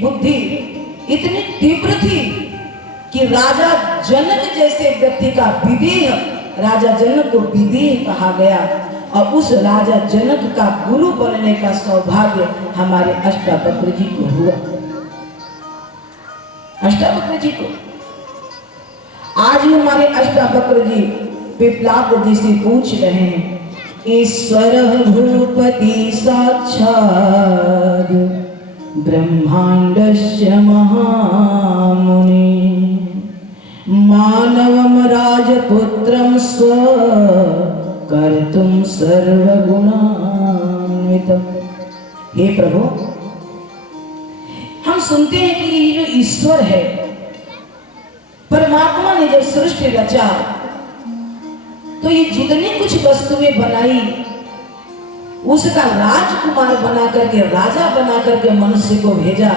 बुद्धि इतनी तीव्र थी कि राजा जनक जैसे व्यक्ति का विदेह, राजा जनक को विदेह कहा गया। और उस राजा जनक का गुरु बनने का सौभाग्य हमारे अष्टावक्र जी को हुआ। अष्टावक्र जी को आज हमारे अष्टावक्र जी पिपलाद जी से पूछ रहे हैं, ईश्वर भूपति साक्षात् ब्रह्मांडस्य महामुनि मानवम राजपुत्रम स्व कर्तुम सर्वगुणान्वितम। हे प्रभु, हम सुनते हैं कि ये जो ईश्वर है, परमात्मा ने जब सृष्टि रचा तो ये जितनी कुछ वस्तुएं बनाई उसका राजकुमार बना करके, राजा बना करके मनुष्य को भेजा।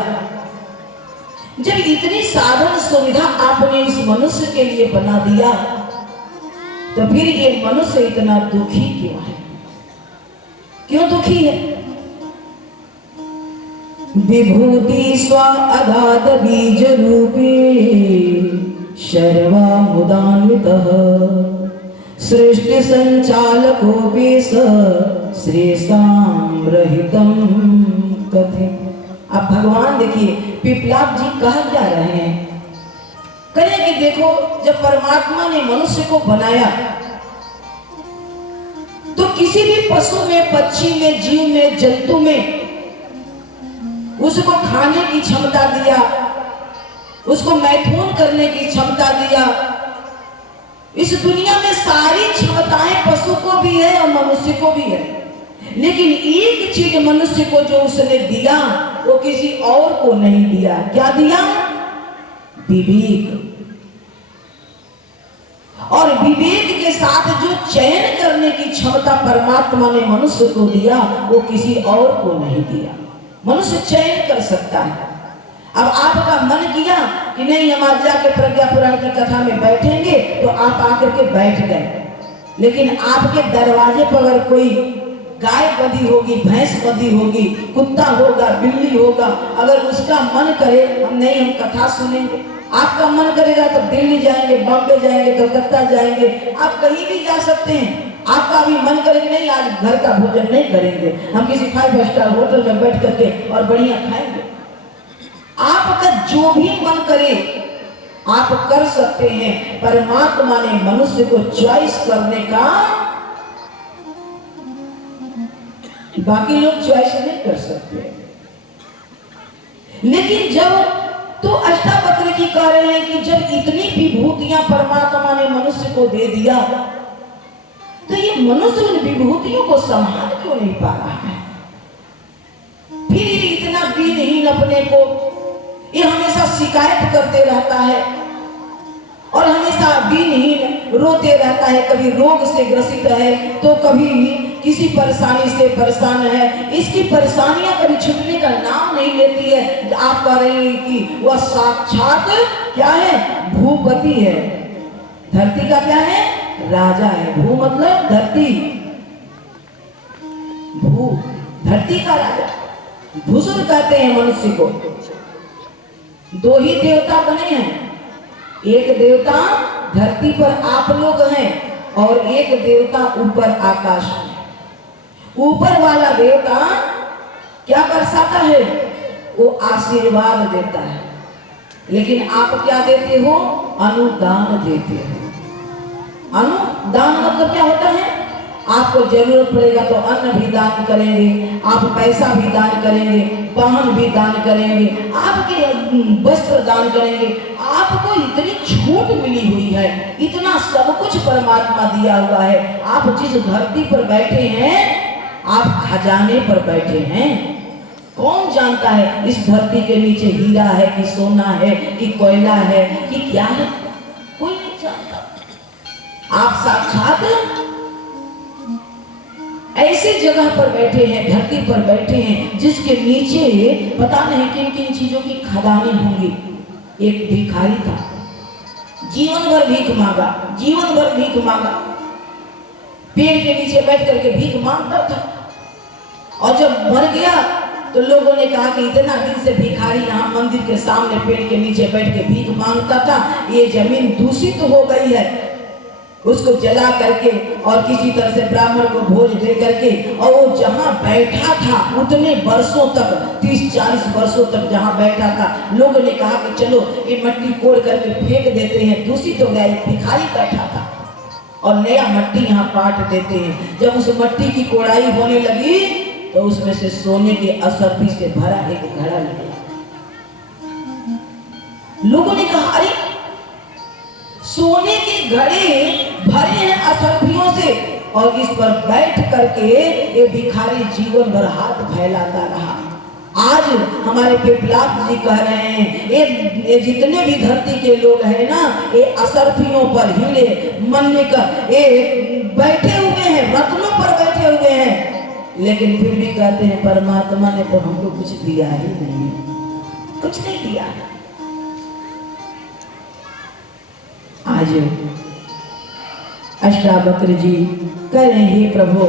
जब इतनी साधन सुविधा आपने इस मनुष्य के लिए बना दिया तो फिर ये मनुष्य इतना दुखी क्यों है? क्यों दुखी है? विभूति स्व अगाध बीज रूपे शर्वा मुदान्वितः सृष्टि संचालकोपेश श्रेष्ठाम रहितम कथे। अब भगवान देखिए पिपलाद जी कह क्या रहे हैं, कहें कि देखो जब परमात्मा ने मनुष्य को बनाया तो किसी भी पशु में, पक्षी में, जीव में, जंतु में उसको खाने की क्षमता दिया, उसको मैथुन करने की क्षमता दिया। इस दुनिया में सारी क्षमताएं पशु को भी है और मनुष्य को भी है, लेकिन एक चीज मनुष्य को जो उसने दिया वो किसी और को नहीं दिया। क्या दिया? विवेक। और विवेक के साथ जो चयन करने की क्षमता परमात्मा ने मनुष्य को दिया वो किसी और को नहीं दिया। मनुष्य चयन कर सकता है। अब आपका मन किया कि नहीं हम आज जाके प्रज्ञा पुराण की कथा में बैठेंगे, तो आप आकर के बैठ गए, लेकिन आपके दरवाजे पर अगर कोई गाय बंधी होगी, भैंस बंधी होगी, कुत्ता होगा, बिल्ली होगा, अगर उसका मन करे हम कथा सुनेंगे, आपका मन करेगा तो दिल्ली जाएंगे, बॉम्बे जाएंगे, कलकत्ता जाएंगे, आप कहीं भी जा सकते हैं। आपका भी मन करेगा नहीं आज घर का भोजन नहीं करेंगे, हम किसी 5 स्टार होटल में बैठ करके और बढ़िया खाएंगे। आपका जो भी मन करे आप कर सकते हैं। परमात्मा ने मनुष्य को चॉइस करने का, बाकी लोग चॉइस नहीं कर सकते। लेकिन जब तो अष्टावक्र जी कह रहे हैं कि जब इतनी विभूतियां परमात्मा ने मनुष्य को दे दिया तो ये मनुष्य उन विभूतियों को संभाल क्यों नहीं पा रहा है? फिर ये इतना दीनहीन अपने को, ये हमेशा शिकायत करते रहता है और हमेशा दीनहीन रोते रहता है। कभी रोग से ग्रसित है तो कभी किसी परेशानी से परेशान है। इसकी परेशानियां कभी छुटने का नाम नहीं लेती है। आप कह रहे हैं कि वह साक्षात क्या है? भूपति है। धरती का क्या है? राजा है। भू मतलब धरती, भू धरती का राजा। भूसुर कहते हैं मनुष्य को। 2 ही देवता बने हैं, एक देवता धरती पर आप लोग हैं और एक देवता ऊपर आकाश में। ऊपर वाला देवता क्या बरसाता है? वो आशीर्वाद देता है, लेकिन आप क्या देते हो? अनुदान देते हो। अनुदान मतलब क्या होता है? आपको जरूरत पड़ेगा तो अन्न भी दान करेंगे, आप पैसा भी दान करेंगे, वाहन भी दान करेंगे, आपके वस्त्र दान करेंगे। आपको इतनी छूट मिली हुई है, इतना सब कुछ परमात्मा दिया हुआ है। आप जिस धरती पर बैठे हैं आप खजाने पर बैठे हैं। कौन जानता है इस धरती के नीचे हीरा है कि सोना है कि कोयला है कि क्या है? कोई नहीं जानता। आप साक्षात ऐसी जगह पर बैठे हैं, धरती पर बैठे हैं जिसके नीचे पता नहीं किन किन चीजों की खदानें होंगी। एक भिखारी था, जीवन भर भीख मांगा, जीवन भर भीख मांगा, पेड़ के नीचे बैठ करके भीख मांगता था। और जब मर गया तो लोगों ने कहा कि इतना दिन से भिखारी यहाँ मंदिर के सामने पेड़ के नीचे बैठ के भीख मांगता था, ये जमीन दूषित हो गई है, उसको जला करके और किसी तरह से ब्राह्मण को भोज दे करके, और वो जहाँ बैठा था उतने वर्षों तक, 30-40 वर्षों तक जहाँ बैठा था, लोगों ने कहा कि चलो ये मट्टी कोड़ करके फेंक देते हैं, दूषित हो गया, ये भिखारी बैठा था, और नया मट्टी यहाँ पाट देते हैं। जब उस मट्टी की कोड़ाई होने लगी तो उसमें से सोने के असरफी से भरा एक घड़ा निकला। लोगों ने कहा अरे सोने के घड़े भरे हैं असरफियों से, और इस पर बैठ करके ये भिखारी जीवन भर हाथ फैलाता रहा। आज हमारे पिपलाद जी कह रहे हैं ये जितने भी धरती के लोग हैं ना, ये असरफियों पर, हीरे मन्ने का ये बैठे हुए हैं, रत्नों पर बैठे हुए हैं, लेकिन फिर भी कहते हैं परमात्मा ने तो हमको कुछ दिया ही नहीं, कुछ नहीं दिया। आज अष्टावक्र जी कह रहे हैं हे प्रभु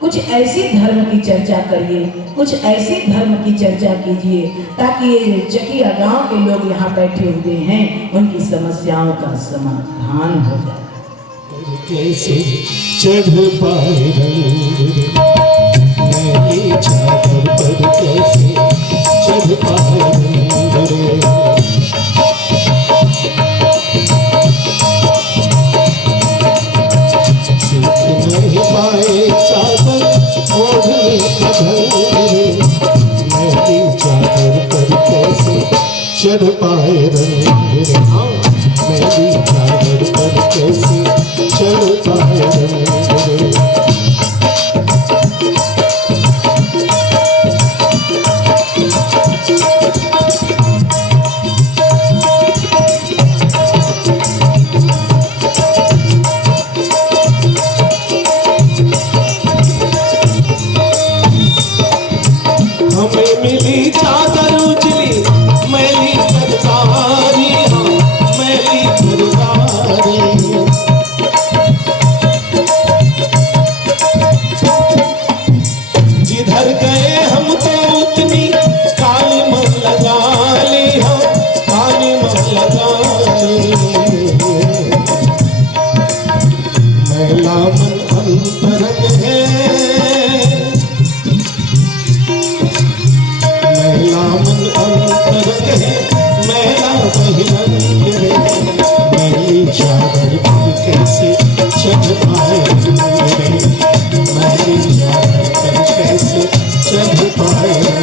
कुछ ऐसी धर्म की चर्चा करिए, कुछ ऐसी धर्म की चर्चा कीजिए ताकि ये चकिया गांव के लोग यहाँ बैठे हुए हैं उनकी समस्याओं का समाधान हो जाए। कैसे चढ़ पाए मैं चादर पर, कैसे चढ़ पाए सूख नहीं पाए चादर ओढ़ने का ढंग, मैं चादर पर कैसे चढ़ पाए रंग, मैं चादर पर कैसे चढ़ पाए रंग। हमें मिली चादर उजली मैली तरकारी, मैली तरकारी, जिधर गए हम तो उतनी काली मन लगा ली, हम काली मन लगा ली। मैला मन अंतरंग है, मैला मन अंतरंग है, मैला बहिरंग है, मैली चादर पर कैसे चढ़ पाए रे, मैली चादर पर कैसे चढ़ पाए रे।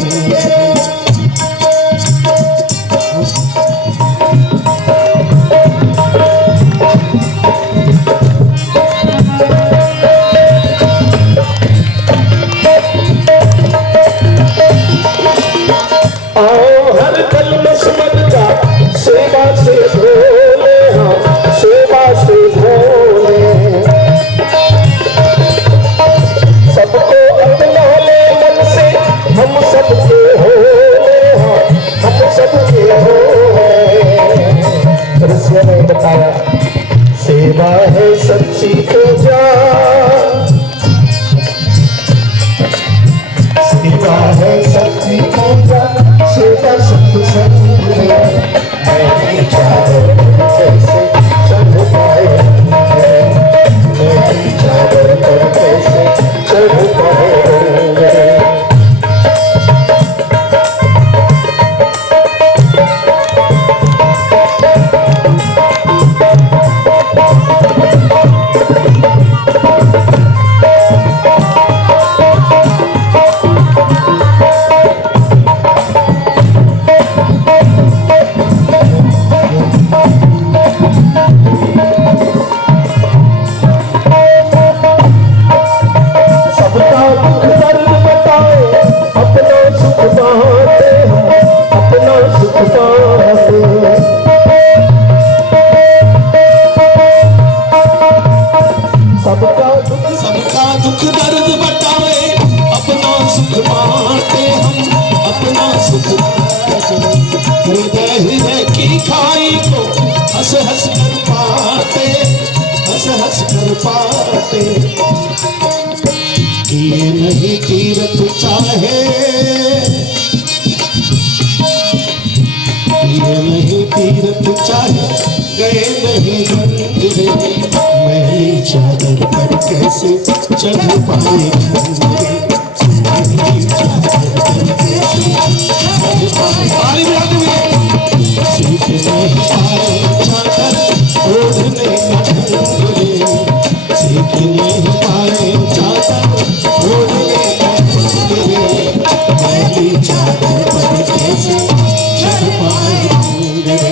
सेवा से भोले, हाँ सेवा से भोले, सबको अपना ले मन से, हम सबके होले, हाँ हम सबके होले। ऋषियों ने बताया सेवा है सच्ची पूजा, सेवा है सच्ची पूजा, सेवा सत्संग है। मैं चादर पर कैसे चढ़ पाए, मैं चादर पर कैसे चढ़ पाए। सबका दुख दर्द बतावे, अपना सुख बांटे, हम अपना सुख बांटे। हृदय हृदय की खाई को हंस हंस कर पाते, हंस हंस कर पाते। किए नहीं तीरथ चाहे, किए नहीं तीरथ चाहे, गए नहीं मंदिर, महली चादर पर कैसे चढ़ पाए मंदिर, महली चादर पर कैसे चढ़ पाए सीख नहीं पाए चादर ओढ़ने का ढंग, सीख नहीं पाए चादर ओढ़ने का ढंग, महली चादर पर कैसे चढ़ पाए मंदिर।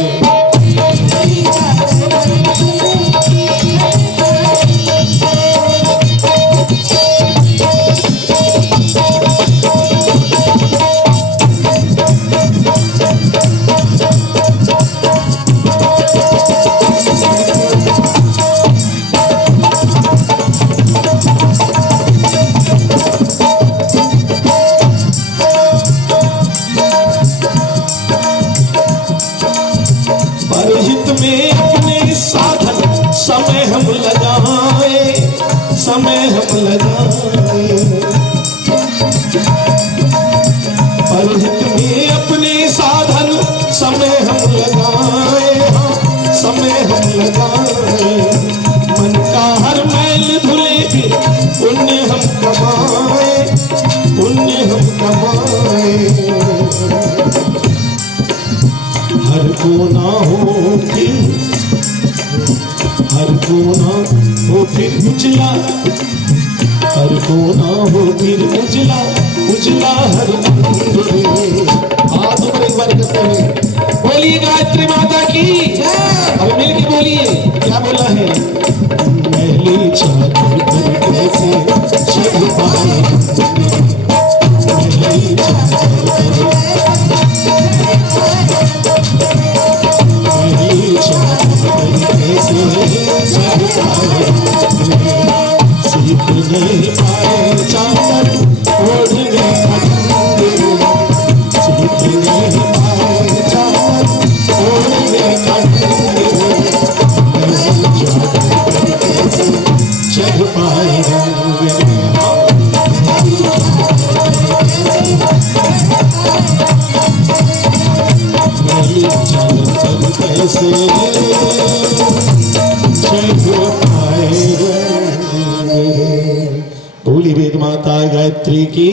परहित में अपने साधन समय हम लगाए, समय हम लगाए, परहित में अपने साधन समय हम लगाए, हाँ समय हम लगाए, मन का हर मैल धुले भी पुण्य हम कमाए, पुण्य हम कमाए, हर को ना हो फिर, हर को ना हो फिर उजला, हर को ना हो फिर उजला, उजला हर हाथ ऊपर एक बार करते हैं, बोलिए गायत्री माता की, अब मिल के बोलिए क्या बोला है, महली चादर पर कैसे चढ़ पाए, महली चादर पर सीख नहीं पाए चादर ओढ़ने का ढंग, सीख नहीं पाए चादर ओढ़ने का ढंग, कैसे चढ़ पाए रंग, कैसे बोली वेद माता गायत्री की,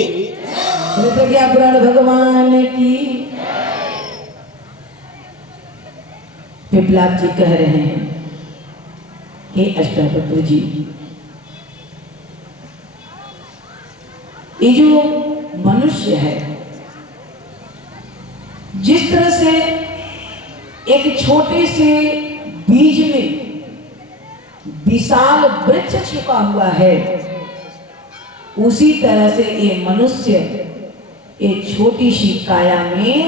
प्रज्ञा पुराण भगवान की। पिपलाद जी कह रहे हैं, हे अष्टावक्र जी, ये जो मनुष्य है, जिस तरह से एक छोटे से बीज में विशाल वृक्ष छिपा हुआ है, उसी तरह से ये मनुष्य एक छोटी सी काया में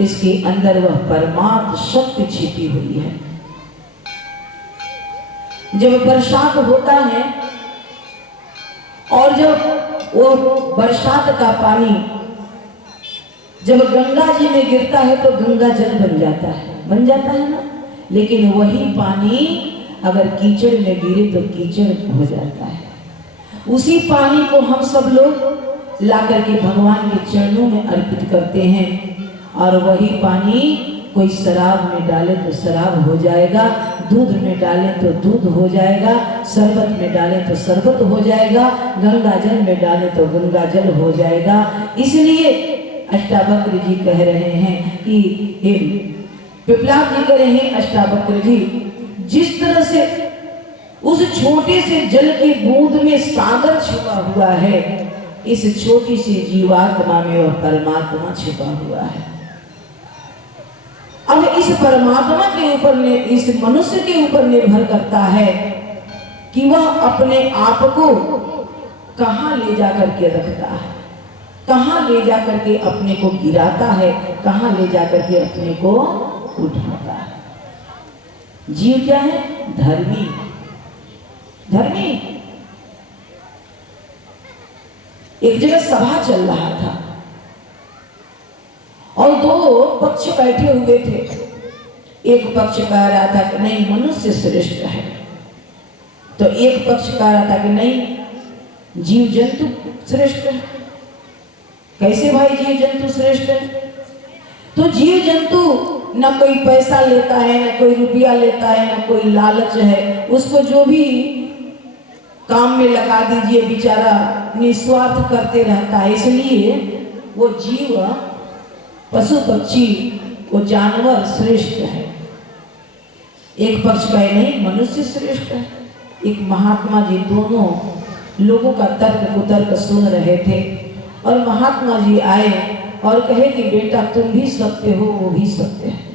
इसके अंदर वह परमात्म शक्ति छिपी हुई है। जब बरसात होता है और जब वो बरसात का पानी जब गंगा जी में गिरता है तो गंगा जल बन जाता है ना, लेकिन वही पानी अगर कीचड़ में गिरे तो कीचड़ हो जाता है। उसी पानी को हम सब लोग ला करके भगवान के चरणों में अर्पित करते हैं, और वही पानी कोई शराब में डाले तो शराब हो जाएगा, दूध में डाले तो दूध हो जाएगा, शरबत में डाले तो शरबत हो जाएगा, गंगा जल में डाले तो गंगा जल हो जाएगा। इसलिए अष्टावक्र जी कह रहे हैं कि हे पिपलाद जी कह रहे हैं, अष्टावक्र जी, जिस तरह से उस छोटे से जल की बूंद में सागर छिपा हुआ है, इस छोटी सी जीवात्मा में वह परमात्मा छिपा हुआ है। अब इस परमात्मा के ऊपर, इस मनुष्य के ऊपर निर्भर करता है कि वह अपने आप को कहां ले जाकर के रखता है, कहां ले जाकर के अपने को गिराता है, कहां ले जाकर के अपने को उठाता है। जीव क्या है? धर्मी। धर्मी। एक जगह सभा चल रहा था और दो पक्ष बैठे हुए थे। एक पक्ष कह रहा था कि नहीं, मनुष्य श्रेष्ठ है, तो एक पक्ष कह रहा था कि नहीं, जीव जंतु श्रेष्ठ है। कैसे भाई जीव जंतु श्रेष्ठ है? तो जीव जंतु न कोई पैसा लेता है, न कोई रुपया लेता है, न कोई लालच है। उसको जो भी काम में लगा दीजिए बेचारा निस्वार्थ करते रहता है। इसलिए वो जीव, पशु पक्षी, वो जानवर श्रेष्ठ है। एक पक्ष का ही नहीं, मनुष्य श्रेष्ठ है। एक महात्मा जी दोनों लोगों का तर्क कुतर्क सुन रहे थे और महात्मा जी आए और कहे कि बेटा तुम भी सत्य हो, वो भी सत्य है।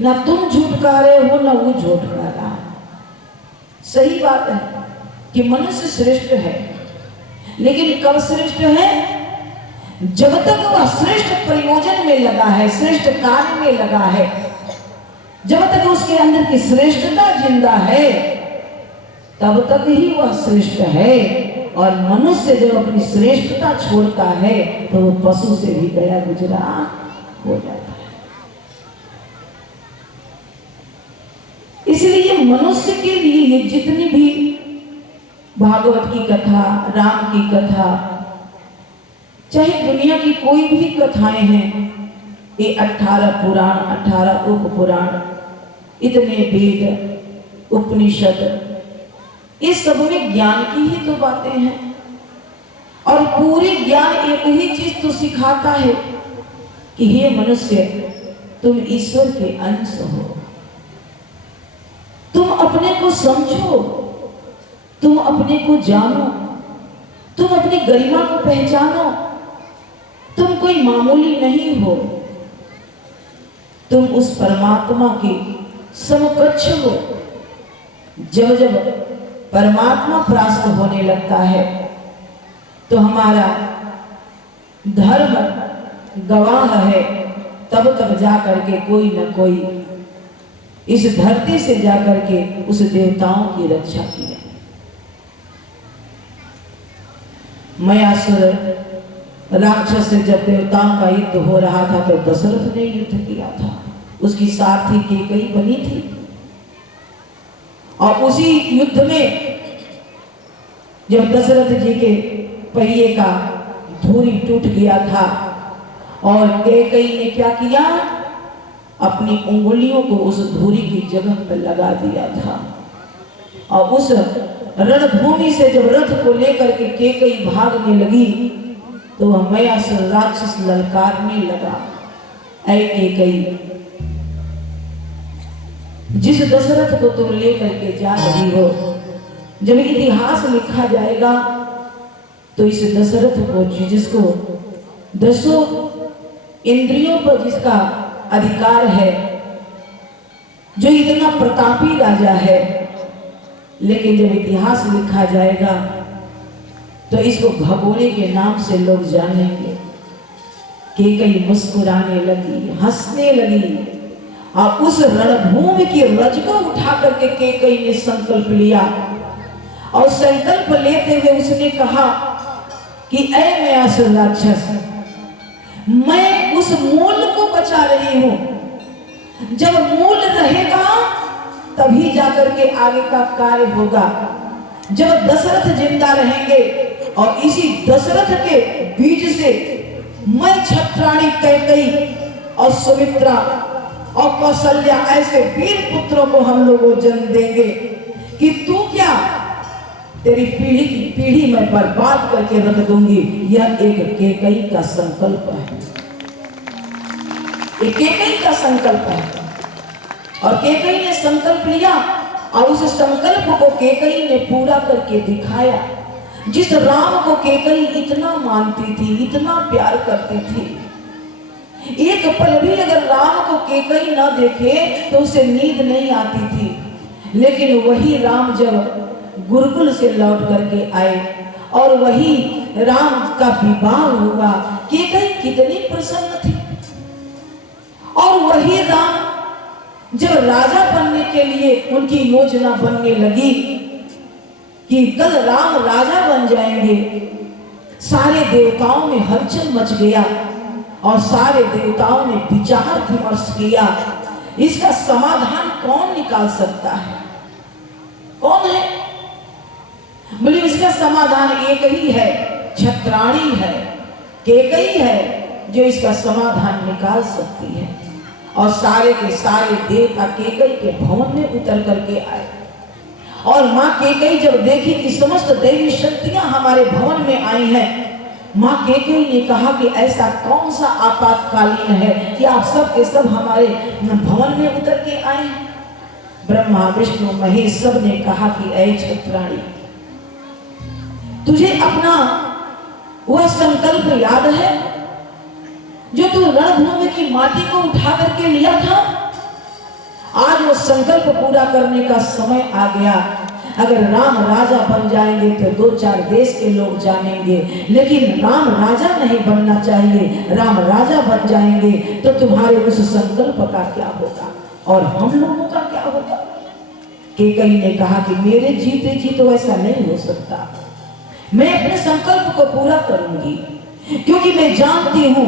ना तुम झूठ कह रहे हो, ना वो झूठ कह रहा है। सही बात है कि मनुष्य श्रेष्ठ है, लेकिन कब श्रेष्ठ है? जब तक वह श्रेष्ठ प्रयोजन में लगा है, श्रेष्ठ कार्य में लगा है, जब तक उसके अंदर की श्रेष्ठता जिंदा है, तब तक ही वह श्रेष्ठ है। और मनुष्य जब अपनी श्रेष्ठता छोड़ता है तो वो पशु से भी गया गुजरा हो जाता है। इसलिए मनुष्य के लिए जितनी भी भागवत की कथा, राम की कथा, चाहे दुनिया की कोई भी कथाएं हैं, ये 18 पुराण, 18 उप पुराण, इतने वेद, उपनिषद, इस सब में ज्ञान की ही तो बातें हैं। और पूरी ज्ञान एक ही चीज तो सिखाता है कि हे मनुष्य, तुम ईश्वर के अंश हो, तुम अपने को समझो, तुम अपने को जानो, तुम अपनी गरिमा को पहचानो। तुम कोई मामूली नहीं हो, तुम उस परमात्मा के समकक्ष हो। जब जब परमात्मा प्राप्त होने लगता है तो हमारा धर्म गवाह है, तब तब जा करके कोई न कोई इस धरती से जाकर के उस देवताओं की रक्षा किया। मयासुर राक्षस से जब देवताओं का युद्ध हो रहा था तो दशरथ ने युद्ध किया था। उसकी सारथी कैकेयी बनी थी और उसी युद्ध में जब दशरथ जी के पहिए का धूरी टूट गया था और कैकेयी ने क्या किया, अपनी उंगलियों को उस धूरी की जगह पर लगा दिया था। और उस रणभूमि से जब रथ को लेकर के कैकेयी भागने लगी तो वह मयासुर राक्षस ललकारने लगा, ऐ कैकेयी, जिस दशरथ को तुम लेकर के जा रही हो, जब इतिहास लिखा जाएगा तो इस दशरथ को, जिसको 10 इंद्रियों पर जिसका अधिकार है, जो इतना प्रतापी राजा है, लेकिन जब इतिहास लिखा जाएगा तो इसको भगोड़े के नाम से लोग जानेंगे। कैकेयी मुस्कुराने लगी, हंसने लगी और उस रणभूमि की रज को उठा करके कैकेयी ने संकल्प लिया। और संकल्प लेते हुए उसने कहा कि ऐ मयासुर राक्षस, मैं उस मूल को बचा रही हूं। जब मूल रहेगा तभी जाकर के आगे का कार्य होगा। जब दशरथ जिंदा रहेंगे और इसी दशरथ के बीज से मैं छत्राणी कैकेयी और सुमित्रा और कौशल्या ऐसे वीर पुत्रों को हम लोग जन्म देंगे कि तू क्या, तेरी पीढ़ी की पीढ़ी मैं बर्बाद करके रख दूंगी। यह एक कैकेयी का संकल्प है, एक कैकेयी का संकल्प है। और कैकेयी ने संकल्प लिया और उस संकल्प को कैकेयी ने पूरा करके दिखाया। जिस राम को कैकेयी इतना मानती थी, इतना प्यार करती थी, एक पल भी अगर राम को कैकेयी न देखे तो उसे नींद नहीं आती थी। लेकिन वही राम जब गुरुकुल से लौट करके आए और वही राम का विवाह हुआ, कैकेयी कितनी प्रसन्न थी। और वही राम जब राजा बनने के लिए उनकी योजना बनने लगी कि कल राम राजा बन जाएंगे, सारे देवताओं में हलचल मच गया और सारे देवताओं ने विचार विमर्श किया, इसका समाधान कौन निकाल सकता है, कौन है। बोले इसका समाधान एक ही है, छत्राणी है, केकई है जो इसका समाधान निकाल सकती है। और सारे के सारे देवता केकई के भवन में उतर करके आए। और माँ केकई जब देखी कि समस्त देवी शक्तियां हमारे भवन में आई हैं, माँ केकई ने कहा कि ऐसा कौन सा आपातकालीन है कि आप सब के सब हमारे भवन में उतर के आए हैं। ब्रह्मा विष्णु महेश सब ने कहा कि ऐ छत्राणी, तुझे अपना वह संकल्प याद है जो तू रणभूमि की माटी को उठा करके लिया था? आज वो संकल्प पूरा करने का समय आ गया। अगर राम राजा बन जाएंगे तो 2-4 देश के लोग जानेंगे, लेकिन राम राजा नहीं बनना चाहिए। राम राजा बन जाएंगे तो तुम्हारे उस संकल्प का क्या होगा और हम लोगों का क्या होगा? केकई ने कहा कि मेरे जीते जी तो ऐसा नहीं हो सकता। मैं अपने संकल्प को पूरा करूंगी, क्योंकि मैं जानती हूं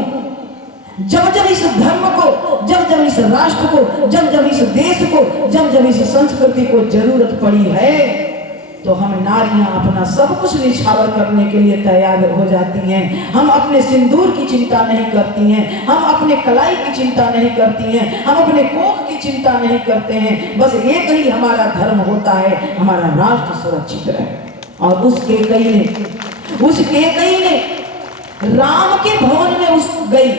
जब जब इस धर्म को, जब जब इस राष्ट्र को, जब जब इस देश को, जब जब इस संस्कृति को जरूरत पड़ी है तो हम नारियां अपना सब कुछ निछावर करने के लिए तैयार हो जाती हैं। हम अपने सिंदूर की चिंता नहीं करती हैं, हम अपने कलाई की चिंता नहीं करती हैं, हम अपने कोख की चिंता नहीं करते हैं। बस एक ही हमारा धर्म होता है, हमारा राष्ट्र सुरक्षित रहे। और उस केकई ने राम के भवन में गई।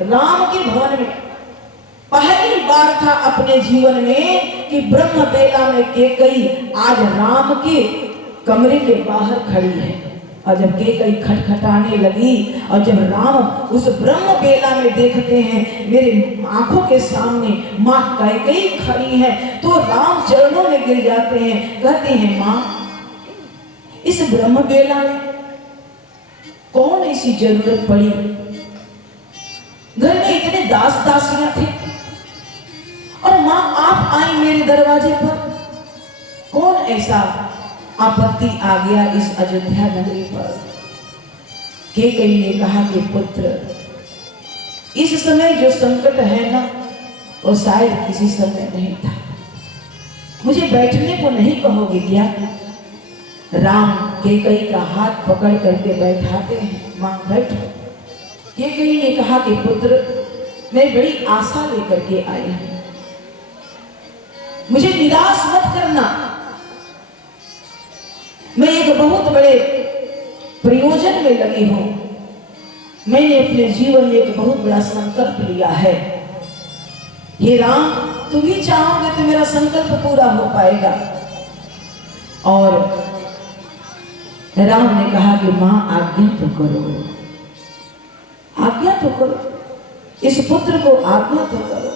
राम के भवन में पहली बार था अपने जीवन में कि ब्रह्म बेला में केकई आज राम के कमरे के बाहर खड़ी है। और जब केकई खटखटाने लगी और जब राम उस ब्रह्म बेला में देखते हैं मेरे आंखों के सामने माँ कैकई खड़ी है, तो राम चरणों में गिर जाते हैं। कहते हैं माँ, इस ब्रह्म बेला में कौन ऐसी जरूरत पड़ी? घर में इतने दास दासियां थे और मां आप आई मेरे दरवाजे पर, कौन ऐसा आपत्ति आ गया इस अयोध्या नगरी पर? केकई ने कहा कि पुत्र, इस समय जो संकट है ना वो शायद किसी समय नहीं था। मुझे बैठने को नहीं कहोगे क्या? राम केकई का हाथ पकड़ करके बैठाते हैं, मां बैठो। केकई ने कहा कि पुत्र, मैं बड़ी आशा लेकर के आई हूं, मुझे निराश मत करना। मैं एक बहुत बड़े प्रयोजन में लगी हूं। मैंने अपने जीवन में एक बहुत बड़ा संकल्प लिया है। ये राम, तुम ही चाहोगे तो मेरा संकल्प पूरा हो पाएगा। और राम ने कहा कि मां आज्ञा तो करो, आज्ञा तो करो, इस पुत्र को आज्ञा तो करो।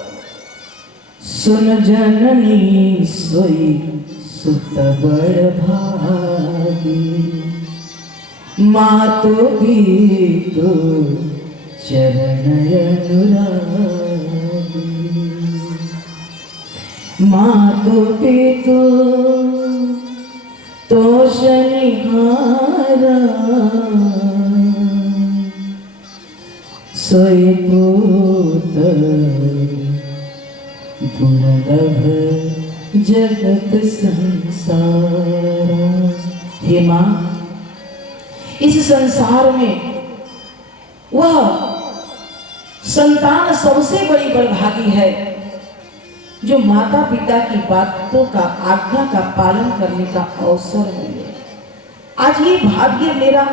सुन जननी सोई सुत बड़ भागी, माँ तो भी तो चरण अनुरागी, माँ तो भी तो शनिहारा, सोई पूत दुर्लभ जगत संसारा। हे माँ, इस संसार में वह संतान सबसे बड़ी बड़भागी है जो माता पिता की बातों का, आज्ञा का पालन करने का अवसर मिले। आज ये भाग्य मेरा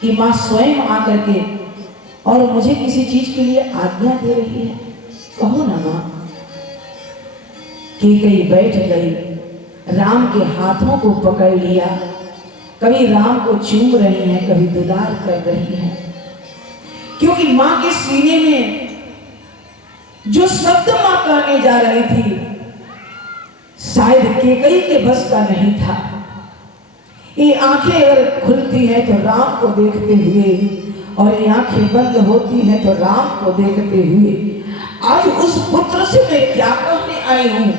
कि माँ स्वयं आकर के और मुझे किसी चीज के लिए आज्ञा दे रही है। कहो ना माँ। केकई बैठ गई, राम के हाथों को पकड़ लिया, कभी राम को चूम रही है, कभी दुलार कर रही है, क्योंकि माँ के सीने में जो शब्द माँ कहने जा रही थी शायद केकई के बस का नहीं था। ये आंखें अगर खुलती हैं तो राम को देखते हुए और ये आंखें बंद होती हैं तो राम को देखते हुए आज उस पुत्र से मैं क्या कहने आई हूं।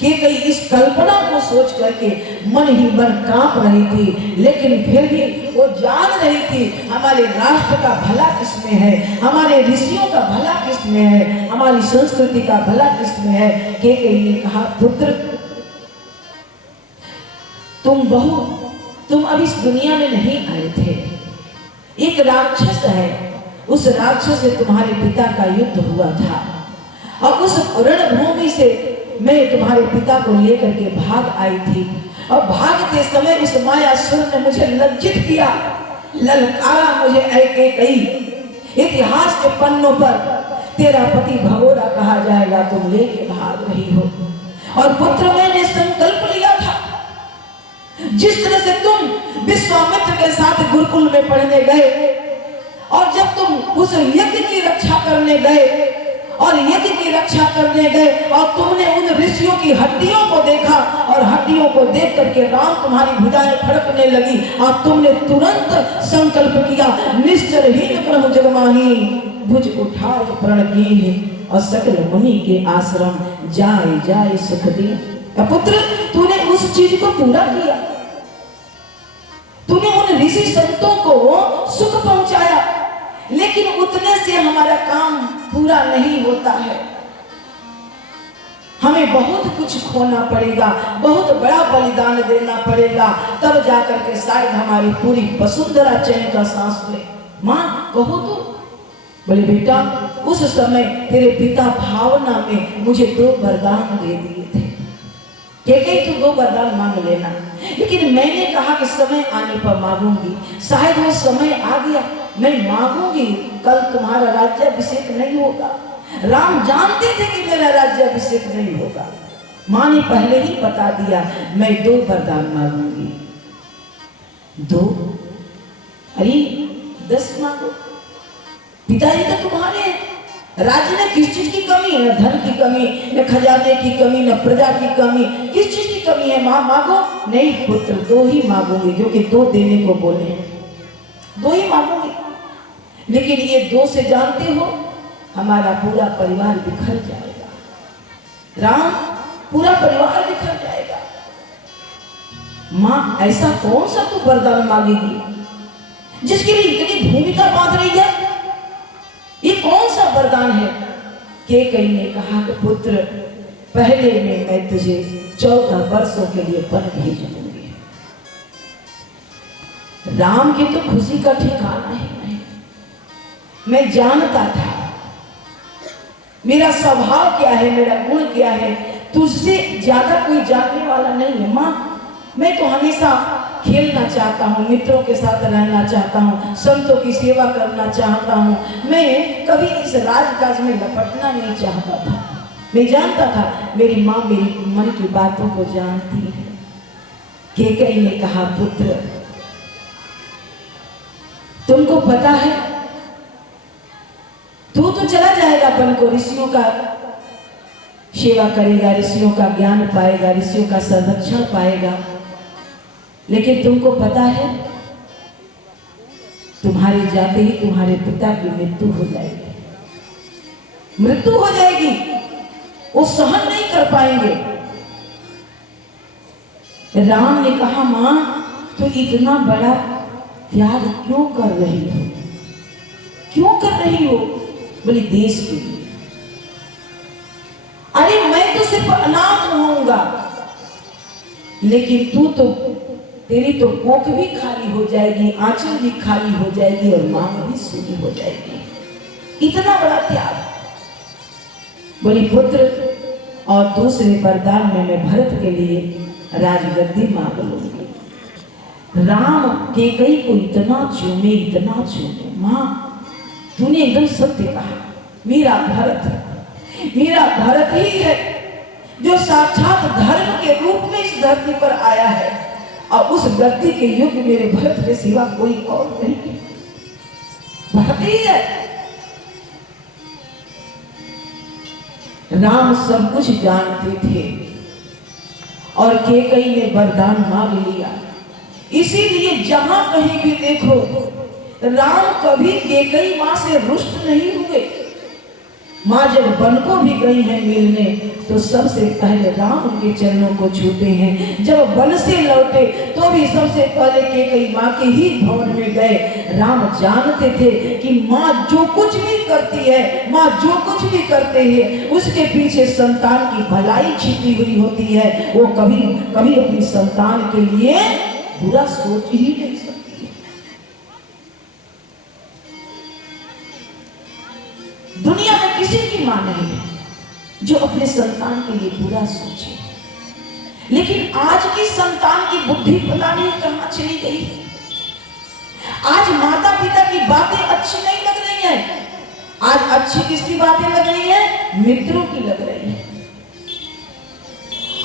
केकई इस कल्पना को सोच करके मन ही मन कांप रही थी, लेकिन फिर भी वो जान रही थी हमारे राष्ट्र का भला किसमें है, हमारे ऋषियों का भला किसमें है, हमारी संस्कृति का भला किसमें है। केकई ने कहा, पुत्र तुम बहुत तुम अब इस दुनिया में नहीं आए थे। एक राक्षस है, उस राक्षस से तुम्हारे पिता का युद्ध हुआ था और उस रणभूमि से मैं तुम्हारे पिता को लेकर के भाग आई थी और भागते समय उस मायासुर ने मुझे लज्जित किया, ललकारा मुझे कई। इतिहास के पन्नों पर तेरा पति भगोड़ा कहा जाएगा, तुम लेके भाग रही हो। और पुत्र, मैंने संकल्प लिया था, जिस तरह से तुम विश्वामित्र के साथ गुरुकुल में पढ़ने गए और जब तुम उस यज्ञ की रक्षा करने गए और यज्ञ की रक्षा करने गए और तुमने उन ऋषियों की हड्डियों को देखा और हड्डियों को देख करके राम तुम्हारी भुजाएं फड़कने लगी और तुमने तुरंत संकल्प किया, निश्चरहीन प्रभु जगमाही भुज उठाए प्रण कीन और सकल मुनि के आश्रम जाए जाए सुख दी। पुत्र, तूने उस चीज को पूरा किया, तूने उन ऋषि संतों को सुख पहुंचाया, लेकिन उतने से हमारा काम पूरा नहीं होता है। हमें बहुत कुछ खोना पड़ेगा, बहुत बड़ा बलिदान देना पड़ेगा, तब जाकर के शायद हमारी पूरी वसुंधरा चैन का सांस ले। मां कहो तो। बोले बेटा, उस समय तेरे पिता भावना में मुझे 2 वरदान दे दिए थे। कह तू 2 वरदान मांग लेना, लेकिन मैंने कहा कि समय आने पर मांगूंगी। शायद वो समय आ गया, मैं मांगूंगी, कल तुम्हारा राज्याभिषेक नहीं होगा। राम जानते थे कि मेरा राज्याभिषेक नहीं होगा। माँ ने पहले ही बता दिया, मैं 2 वरदान मांगूंगी। 2? अरे 10 मांगो, पिताजी तो तुम्हारे हैं। राज्य में किस चीज की कमी है? न धन की कमी, न खजाने की कमी, न प्रजा की कमी, किस चीज की कमी है? माँ मांगो। नहीं पुत्र, 2 ही मांगूंगी, क्योंकि 2 देने को बोले हैं, 2 ही मांगूंगी। लेकिन ये 2 से जानते हो हमारा पूरा परिवार बिखर जाएगा। राम, पूरा परिवार बिखर जाएगा। माँ, ऐसा कौन सा तू वरदान मांगेगी जिसके लिए इतनी भूमिका बांध रही है? ये कौन सा वरदान है? कैकेयी ने कहा कि पुत्र, पहले में मैं तुझे 14 वर्षों के लिए वन भेज दूंगी। राम की तो खुशी का ठिकाना ही नहीं। मैं जानता था मेरा स्वभाव क्या है, मेरा गुण क्या है, तुझसे ज्यादा कोई जानने वाला नहीं है। माँ, मैं तो हमेशा खेलना चाहता हूँ, मित्रों के साथ रहना चाहता हूँ, संतों की सेवा करना चाहता हूँ। मैं कभी इस राजकाज में लपटना नहीं चाहता था। मैं जानता था मेरी माँ मेरी मन की बातों को जानती है। कैकेयी ने कहा, पुत्र, तुमको पता है तू तो चला जाएगा वन को, ऋषियों का सेवा करेगा, ऋषियों का ज्ञान पाएगा, ऋषियों का संरक्षण पाएगा, लेकिन तुमको पता है तुम्हारे जाते ही तुम्हारे पिता की मृत्यु हो जाएगी। मृत्यु हो जाएगी, वो सहन नहीं कर पाएंगे। राम ने कहा, मां, तो इतना बड़ा त्याग क्यों कर रही हो? क्यों कर रही हो? बोली, देश के लिए। अरे मैं तो सिर्फ अनाथ होऊंगा, लेकिन तू तो, तेरी तो कोख भी खाली हो जाएगी, आंचल भी खाली हो जाएगी और मांग भी सूनी हो जाएगी। इतना बड़ा त्याग। बोली, पुत्र, और दूसरे वरदान में मैं भरत के लिए राजगद्दी मांग लूंगी। राम कैकेयी को इतना चूमे, इतना चूमे। मां, तूने एकदम सत्य कहा, मेरा भरत ही है जो साक्षात धर्म के रूप में इस धरती पर आया है, और उस गद्दी के युग मेरे भरत के सिवा कोई और नहीं है। भरत ही है। राम सब कुछ जानते थे और कैकेयी ने वरदान मांग लिया। इसीलिए जहां कहीं भी देखो, राम कभी कैकेयी मां से रुष्ट नहीं हुए। माँ जब वन को भी गई है मिलने, तो सबसे पहले राम उनके चरणों को छूते हैं। जब वन से लौटे तो भी सबसे पहले कैकेयी माँ के ही भवन में गए। राम जानते थे कि माँ जो कुछ भी करती है, माँ जो कुछ भी करते हैं, उसके पीछे संतान की भलाई छिपी हुई होती है। वो कभी कभी अपनी संतान के लिए बुरा सोच ही नहीं सकती। दुनिया में किसी की मां नहीं है जो अपने संतान के लिए बुरा सोचे, लेकिन आज की संतान की बुद्धि पता नहीं कहां चली गई। आज माता पिता की बातें अच्छी नहीं लग रही हैं। आज अच्छी किसकी बातें लग रही हैं? मित्रों की लग रही है।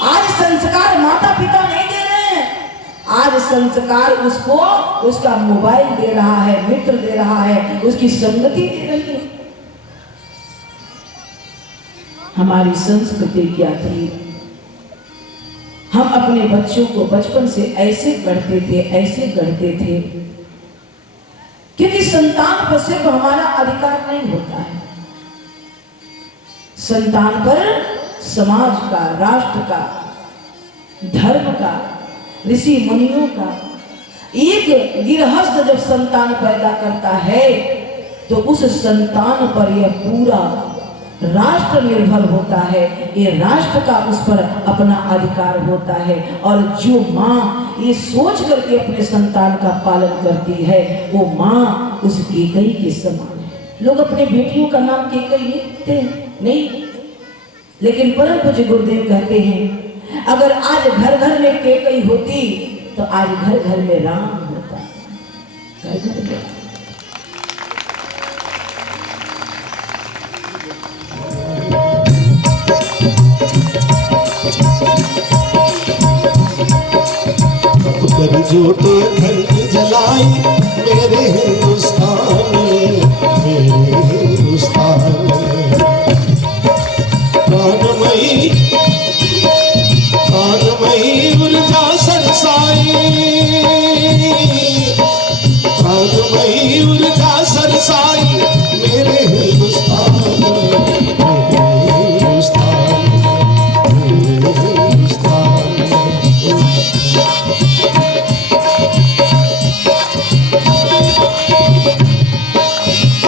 आज संस्कार माता पिता नहीं दे रहे हैं, आज संस्कार उसको उसका मोबाइल दे रहा है, मित्र दे रहा है, उसकी संगति दे रही है। हमारी संस्कृति क्या थी? हम अपने बच्चों को बचपन से ऐसे गढ़ते थे क्योंकि संतान पर सिर्फ हमारा अधिकार नहीं होता है, संतान पर समाज का, राष्ट्र का, धर्म का, ऋषि मुनियों का, एक गृहस्थ जब संतान पैदा करता है तो उस संतान पर यह पूरा राष्ट्र निर्भर होता है। ये राष्ट्र का उस पर अपना अधिकार होता है। और जो माँ ये सोच करके अपने संतान का पालन करती है वो माँ उस केकई के समान है। लोग अपने बेटियों का नाम केकई लिखते नहीं, लेकिन परम पूज्य गुरुदेव कहते हैं अगर आज घर घर में केकई होती तो आज घर घर में राम होता। घर घर में करजोटे घंट जलाई मेरे हिंदुस्तान में, मेरे हिंदुस्तान में। कानमयी ऊर्जा सरसाई, कानमयी ऊर्जा सरसाई मेरे हिंदुस्तान में, मेरे हिंदुस्तान में, मेरे हिंदुस्तान में।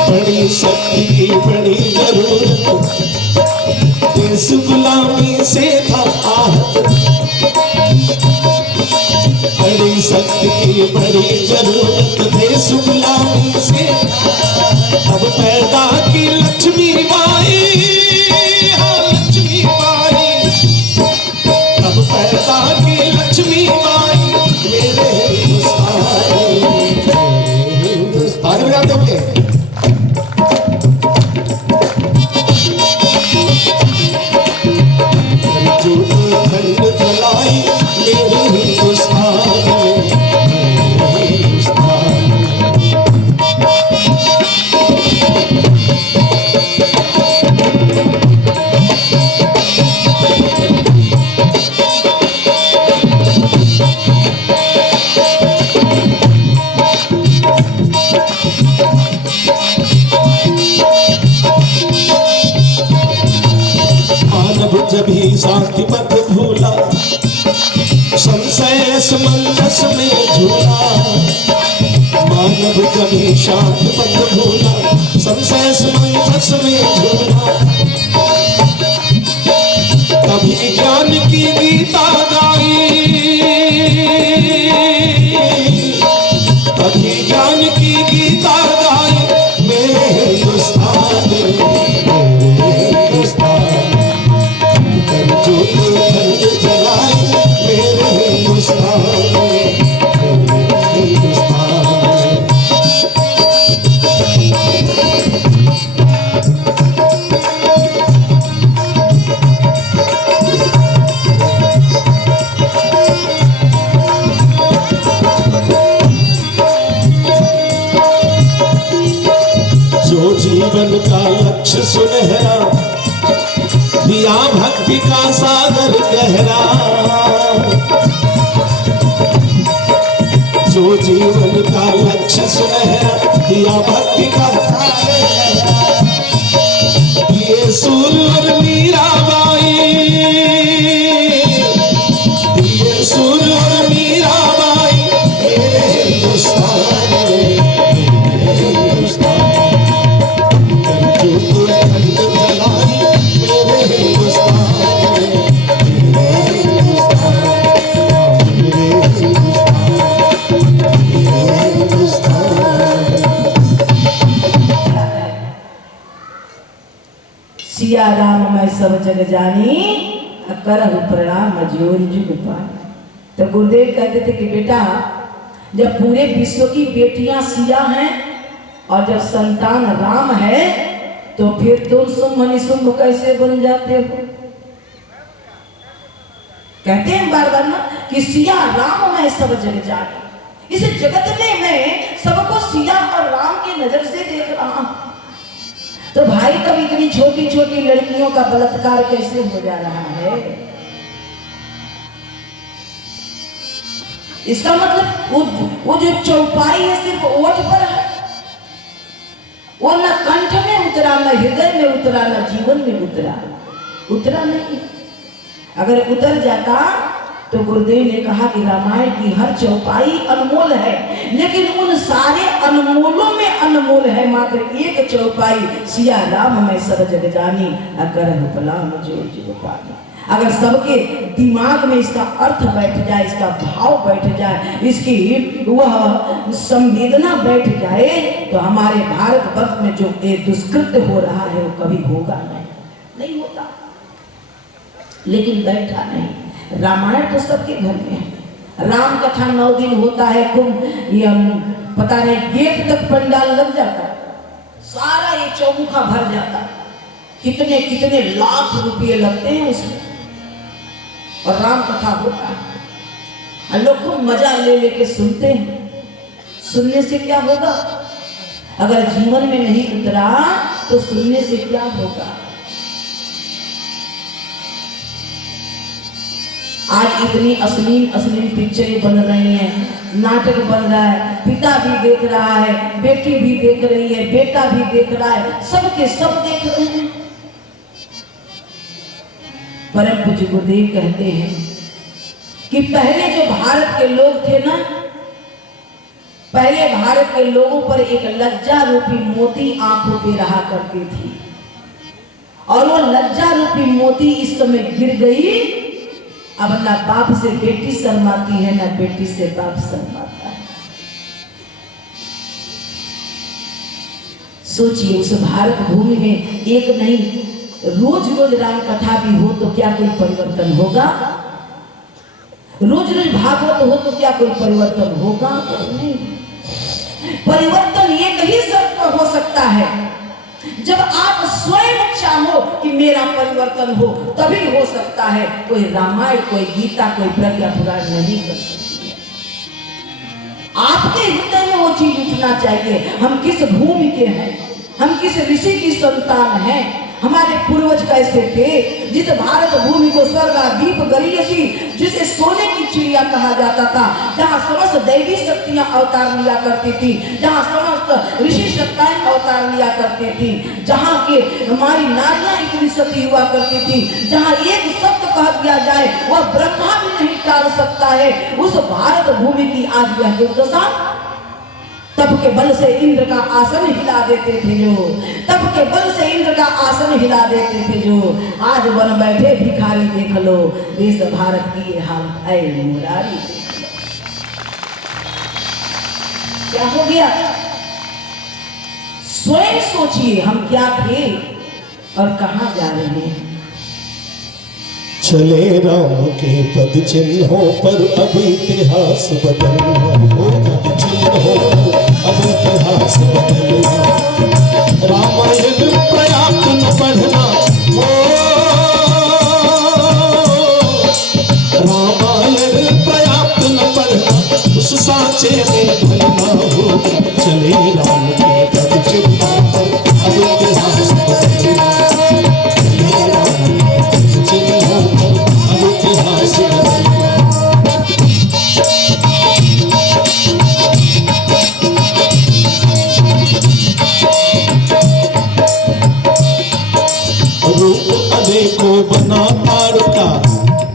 बड़ी शक्ति की बड़ी जरूरत, देश गुलामी से था आहत। बड़ी शक्ति की बड़ी जरूरत, देश गुलामी से अब पैदा की लक्ष्मी बाई, हाँ लक्ष्मी बाई, अब पैदा की लक्ष्मी बाई मेरे हिंदुस्तान, मेरे हिंदुस्तान में आते हुए जब ही शांति पथ भूला, संशय समंजस में झूला। मानव जब ही शांति पथ भूला, संशय समंजस में झूला। तभी ज्ञान की गीता गाई, तभी ज्ञान की गीता गाई मेरे हिंदुस्तान, मेरे हिंदुस्तान। जो जीवन का लक्ष्य सुनहरा, दिया भक्ति का सागर गहरा। जो जीवन का लक्ष्य सुनहरा, दिया भक्ति का सागर गहरा। ये सुर और मीराबाई, ये सुर और मीराबाई मेरे हिंदुस्तान, मेरे हिंदुस्तान। हिंदुस्तान, मेरे हिंदुस्तान, मेरे हिंदुस्तान। सिया राम मैं सब जग जानी, करहु प्रणाम जोर जुग पानी। तो गुरुदेव कहते थे कि बेटा, जब पूरे विश्व की बेटियां सिया हैं और जब संतान राम है, तो फिर तुम शुंभ निशुंभ कैसे बन जाते हो? कहते हैं बार बार ना कि सिया राम मैं सब जग जानी। इस जगत में मैं सबको सिया और राम की नजर से देख रहा हूं। तो भाई, कब इतनी छोटी छोटी लड़कियों का बलात्कार कैसे हो जा रहा है? इसका मतलब वो जो चौपाई है सिर्फ ओठ पर है, वो न कंठ में उतरा, न हृदय में उतरा, न जीवन में उतरा नहीं। अगर उतर जाता तो गुरुदेव ने कहा कि रामायण की हर चौपाई अनमोल है, लेकिन उन सारे अनमोलों में अनमोल है मात्र एक चौपाई, सिया राम मैं सब जग जानी, करहु प्रणाम जोर जुग पानी। अगर सबके दिमाग में इसका अर्थ बैठ जाए, इसका भाव बैठ जाए, इसकी वह संवेदना बैठ जाए, तो हमारे भारतवर्ष में जो दुष्कृत्य हो रहा है वो कभी होगा नहीं होता। लेकिन बैठा नहीं। रामायण तो सबके घर में है। राम कथा 9 दिन होता है, खूब पता नहीं गेट तक पंडाल लग जाता, सारा ये चौमुखा भर जाता, कितने कितने लाख रुपये लगते हैं उसमें, और राम कथा होता है। लोग खूब मजा ले लेके सुनते हैं। सुनने से क्या होगा? अगर जीवन में नहीं उतरा तो सुनने से क्या होगा? आज इतनी अश्लील पिक्चरें बन रही हैं, नाटक बन रहा है, पिता भी देख रहा है, बेटी भी देख रही है, बेटा भी देख रहा है, सबके सब देख रहे हैं। परम पूज्य गुरुदेव कहते हैं कि पहले जो भारत के लोग थे ना, पहले भारत के लोगों पर एक लज्जा रूपी मोती आंखों पे रहा करती थी, और वो लज्जा रूपी मोती इस समय गिर गई। अब ना बाप से बेटी शर्माती है, ना बेटी से बाप शर्माता है। सोचिए, उस भारत भूमि में एक नहीं, रोज रोज राम कथा भी हो तो क्या कोई परिवर्तन होगा? रोज रोज भागवत हो तो क्या कोई परिवर्तन होगा? नहीं। परिवर्तन एक ही शर्त पर हो सकता है, जब आप स्वयं चाहो कि मेरा परिवर्तन हो, तभी हो सकता है। कोई रामायण, कोई गीता, कोई प्रज्ञा पुराण नहीं कर सकती है। आपके हृदय में वो चीज उठना चाहिए, हम किस भूमि के हैं, हम किस ऋषि की संतान हैं, हमारे पूर्वज कैसे थे, जिस भारत भूमि को स्वर्गादीप गरीयसी, जिसे सोने की चिड़िया कहा जाता था, जहाँ समस्त दैवी शक्तियां अवतार लिया करती थी, जहाँ समस्त ऋषि सत्ताएं अवतार लिया करती थी, जहाँ के हमारी नारियां इतनी सती हुआ करती थी, जहाँ एक शब्द कह दिया जाए वह ब्रह्मा भी नहीं टाल सकता है, उस भारत भूमि की आज यह दुर्दशा। तप के बल से इंद्र का आसन हिला देते थे जो, तप के बल से इंद्र का आसन हिला देते थे जो, आज बन बैठे भिखारी देख लो, देश भारत की ये हालत है मुरारी। क्या हो गया? स्वयं सोचिए, हम क्या थे और कहां जा रहे हैं। चले राम के पद चिन्हों पर अब इतिहास बदलना हो, पद चिन्हों पर अब इतिहास बदलना। रामायण पर्याप्त न पढ़ना हो, रामायण पर्याप्त न पढ़ना, उस सांचे में ढलना हो। चले राम के पद चिन्हों पर अब इतिहास बदलना, चले राम के पद चिन्हों पर अब इतिहास बदलना। रूप अनेकों बना तारका,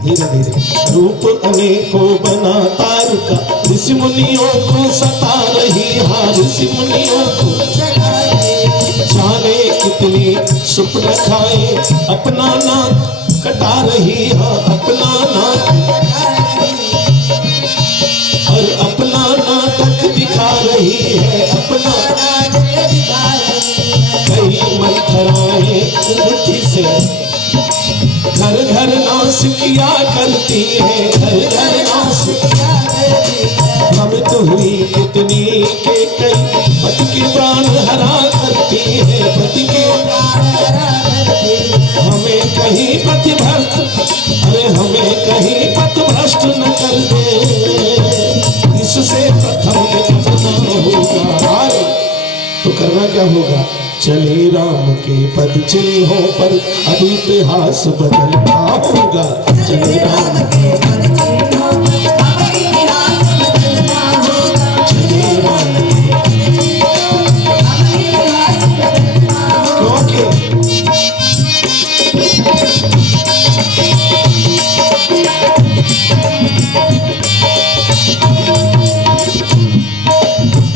धीरे धीरे रूप अनेकों बना तारका, ऋषि मुनियों को सता रही, हाँ ऋषि मुनियों को जाने कितनी स्वप्न खाए, अपना नाक कटा रही, हाँ अपना नाक, और अपना नाटक दिखा रही है, अपना कई मंथराएं बुद्धि से घर घर नाश किया करती है, घर घर नाश किया करती है। भ्रमित हुई कितनी के कई पति के प्राण हरा करती है, पति के प्राण हरा करती है। हमें कहीं पतिभ्रष्ट, अरे हमें कहीं पथभ्रष्ट न कर दे, इससे प्रथम निपटना होगा। तो करना क्या होगा? चले राम के पद चिन्हों पर अब इतिहास बदलना होगा। चले राम के पद चिन्हों पर अब इतिहास बदलना होगा। चले राम के पद चिन्हों पर अब इतिहास बदलना होगा।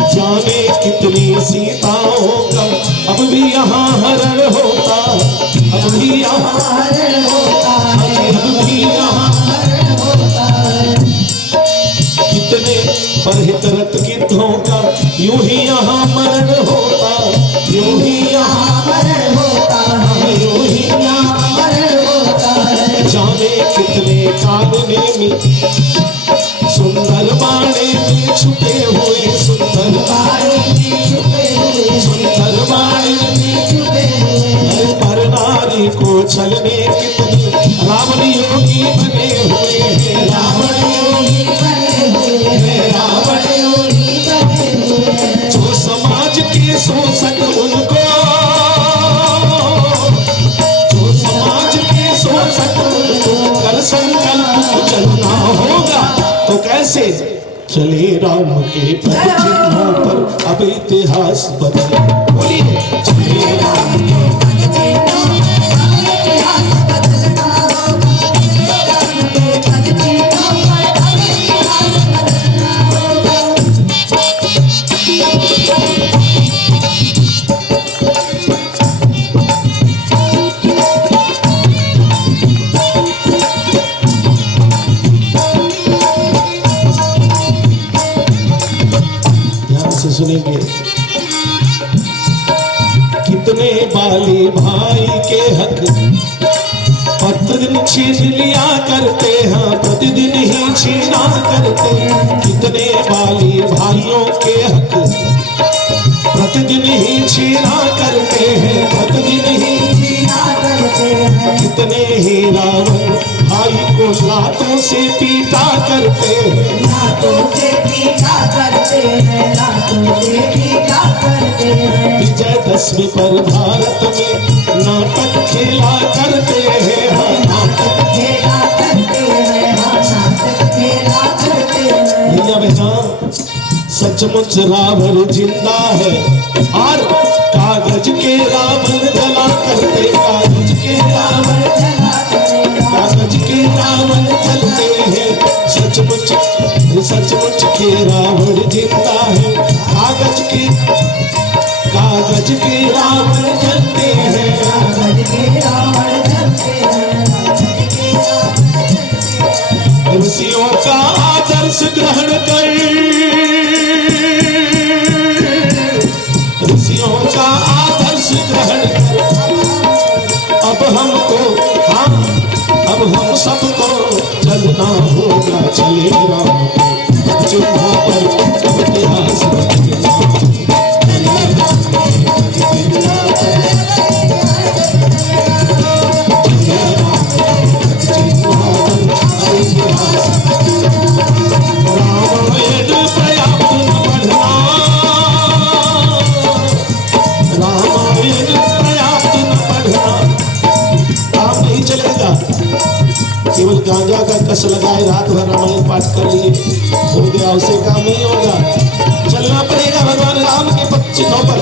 जाने कितनी सीताओं का अब भी यहाँ हरण होता, अब भी यहाँ हरण होता, अब भी यहाँ हरण होता। कितने परहितरत गिद्धों का यूं ही यहाँ मरण होता, यूं ही यहाँ मरण होता, यूं ही यहाँ मरण होता। जाने कितने कानने में सुंदर बाणे में छुपे हुए, सुंदर बाणे में छुपे हुए, सुंदर बाणे में छुपे हुए। पर नारी को छलने कितने रावण योगी बने हुए हैं, रावण योगी बने हुए हैं, रावण योगी बने हुए हैं। जो समाज के शोषक उनको, जो समाज के शोषक उनको कर संकल्प चलना होगा। तो कैसे? चले राम के पद चिन्हों पर अब इतिहास बदले। बोलिए, चले राम के पद चिन्हों पर अब इतिहास बदलना होगा। चले राम के पद चिन्हों पर अब इतिहास बदलना होगा। सुनेंगे कितने बाली भाई के हक प्रतिदिन छीन लिया करते हैं, प्रतिदिन ही छीना करते। कितने बाली भाइयों के हक प्रतिदिन ही छीना करते हैं, प्रतिदिन ही छीना करते हैं। कितने ही रावण भाई को लातों से पीटा करते हैं, लातों से पीटा करते हैं, लातों से पीटा करते हैं। विजयदशमी पर भारत में नाटक खेला करते हैं, हाँ नाटक खेला करते हैं, हाँ नाटक खेला करते हैं। भैया बहना, सचमुच रावण जिंदा है और कागज के रावण जला करते, कागज के रावण जला करते, कागज के रावण जलते हैं। सचमुच सचमुच के रावण जिंदा है, कागज के रावण जलते हैं, कागज के रावण जलते हैं। ऋषियों का आदर्श ग्रहण कर, ऋषियों का आदर्श ग्रहण कर। अब हमको, हाँ अब हम सबको चलना होगा। चले राम के पद चिन्हों पर अब इतिहास बदलना होगा। चले राम के पद चिन्हों पर, चले राम के पद चिन्हों पर अब इतिहास बदलना। रामायण पर्याप्त न पढ़ना, रामायण पर्याप्त न पढ़ना, काम नहीं चलेगा। केवल गांजा का कस लगाए रात भर रामायण पाठ कर लिए, हो गया, उसे काम नहीं होगा। चलना पड़ेगा भगवान राम के पद चिन्हों पर।